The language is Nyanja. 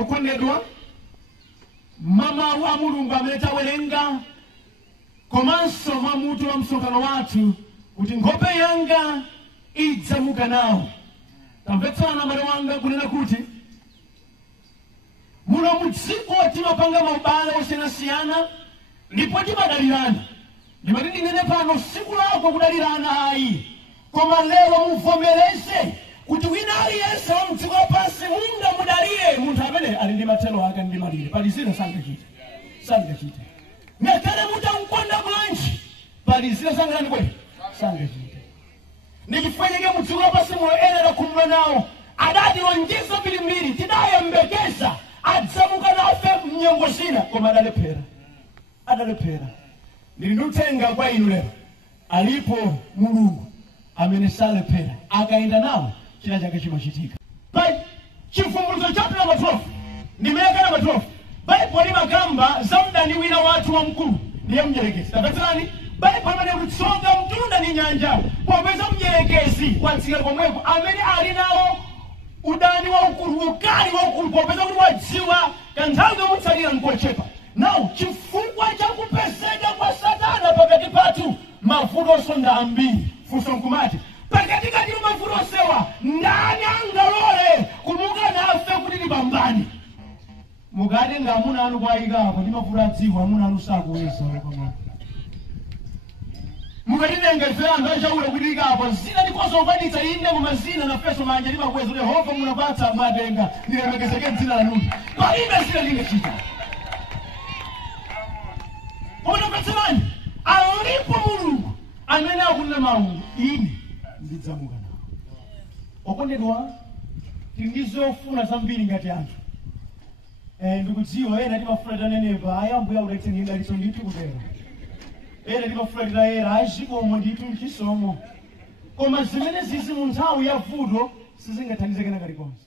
okondedwa mama wa Mulungu amene werenga komanso mwamutu wa msonkhano wathu kuti nkhope yanga idzamuka nawo. Tamvetsana mbale wanga kunena kuti muno mudziko timapanga maubale osiyanasiyana ndipo timadalirana. Ndimati ndinene pano siku lako kudalirana ayi, koma lero muvomereze kuti wina aliyense wa mdziko lapansi munga mudalire munthu amene ali ndi mathelo ake ndi malire. Pali zina sangachita ngakhale mutamkonda bwanji, pali zina sangachita. Ndichifukwa chake mdziko lapansi muno ena takhumula nawo adati lonjezo mbirimbiri tidayembekeza adzamuka nafe mnyengo zina, koma adalephera. Ndili ndi uthenga kwa inu lero, alipo Mulungu amene salephera, akaenda nawo china chake chimachitika. Chivumbulutso chapter number 12 ndimeka number 12 Bible limakamba za mdani wina wathu wamkulu ndiye mnyerekezi. Tamvetserani, Bible imene kutsoka mtunda ni nyanja popeza mnyerekezi watsika komweko amene ali nawo udani waukulu, ukali waukulu, popeza kuti wadziwa kanthawi kamutsalira nkochepa. Now chifukwa cha kupezeka kwa Satana pakati pathu mavuto osonda ambiri. Funso nkumati pakati kati mavuto osewa ndani angalole kumuka nafe kuti libambani. Mugati ngamuna anu kwayikapo ndi mavuto adziwa amuna anu sakuweza pamwe. Mugati nengezera ndachaula kuti ikapo zina ndikozo ukwanitsa inde kumazina na feso manja limakweza kuti Yehova munapatsa matenga ndilemekezeke dzina lanu. Palibe zina lingachita. Unapatsamani, alipo Mulungu amene akunena mawu ine ndidzamuka nawo. Okondedwa, tindizofuna zambiri ngati anthu. Ndikudziwa ena timafuna tanenepa ayambuya uletseni ndaliso ndithu kutero. Ena timafuna titayera achikomo ndithu mchisomo. Koma zimene zizi mu nthawi ya vuto sizingathandizike na kalikonse.